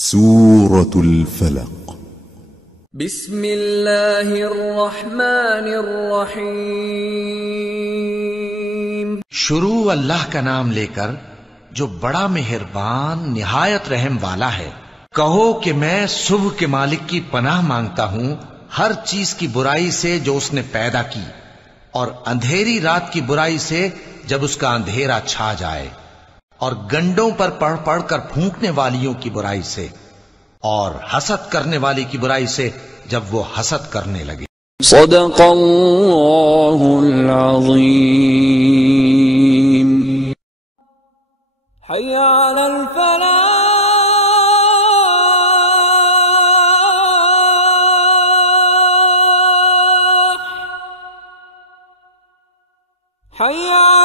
सूरतुल फलक। बिस्मिल्लाहिर्रहमानिर्रहीम। शुरू अल्लाह का नाम लेकर जो बड़ा मेहरबान निहायत रहम वाला है। कहो कि मैं सुबह के मालिक की पनाह मांगता हूं हर चीज की बुराई से जो उसने पैदा की, और अंधेरी रात की बुराई से जब उसका अंधेरा छा जाए, और गंडों पर पढ़ पढ़ कर फूंकने वालियों की बुराई से, और हसद करने वाली की बुराई से जब वो हसद करने लगे। सदक़ल्लाहुल अज़ीम। हय्या अलल फलाह। हय्या